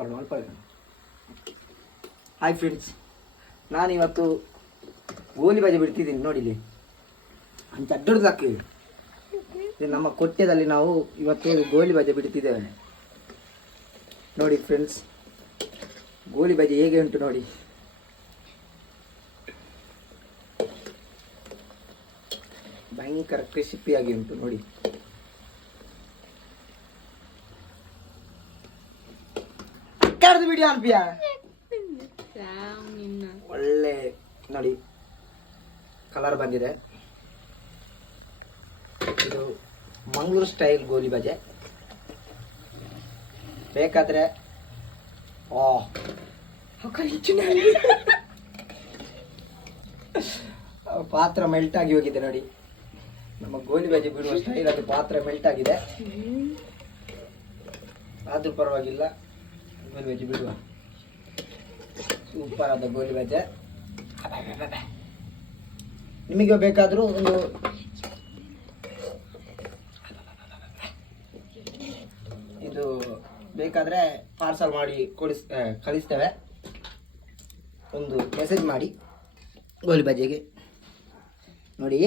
ಬರೋಣ ಅಲ್ಪ hi friends ನಾನಿವತ್ತು ಗೋಲಿ ಬಜೆ ಬಿಡ್ತಿದ್ದೀನಿ ನೋಡಿಲಿ ಅಂತ ದೊಡ್ಡದು ಇದು ನಮ್ಮ ಕೊಟ್ಟೆದಲ್ಲಿ ನಾವು ಇವತ್ತು ಗೋಲಿ ಬಜೆ ಬಿಡ್ತಿದ್ದೇವೆ. ನೋಡಿ ಫ್ರೆಂಡ್ಸ್ ಗೋಲಿ ಬಜೆ ಹೇಗೆ ಉಂಟು ನೋಡಿ. ಭಯಂಕರ ಕ್ರಿಸಿಪಿಯಾಗಿ ಉಂಟು ನೋಡಿ. ಕಡ್ದು ಬಿಡಿ ಅನ್ಪಿಯ? ಒಳ್ಳೆ ನೋಡಿ ಕಲರ್ ಬಂದಿದೆ. ಇದು ಮಂಗಳೂರು ಸ್ಟೈಲ್ ಗೋಲಿ ಬಜೆ. ಬೇಕಾದ್ರೆ ಪಾತ್ರ ಮೆಲ್ಟ್ ಆಗಿ ಹೋಗಿದೆ ನೋಡಿ. ನಮ್ಮ ಗೋಲಿ ಬಜೆ ಬಿಡುವ ಸ್ಟೈಲ್ ಅದು ಪಾತ್ರ ಮೆಲ್ಟ್ ಆಗಿದೆ. ಆದ್ರೂ ಪರವಾಗಿಲ್ಲ. ಗೋಲಿ ಬಜೆ ಬಿಡುವ ಸೂಪರ್ ಆದ ಗೋಲಿ ಬಜೆ ನಿಮಗೆ ಬೇಕಾದರೂ ಒಂದು ಇದು ಬೇಕಾದರೆ ಪಾರ್ಸಲ್ ಮಾಡಿ ಕೊಡಿಸ್ ಕಳಿಸ್ತೇವೆ. ಒಂದು ಮೆಸೇಜ್ ಮಾಡಿ ಗೋಲಿ ನೋಡಿ.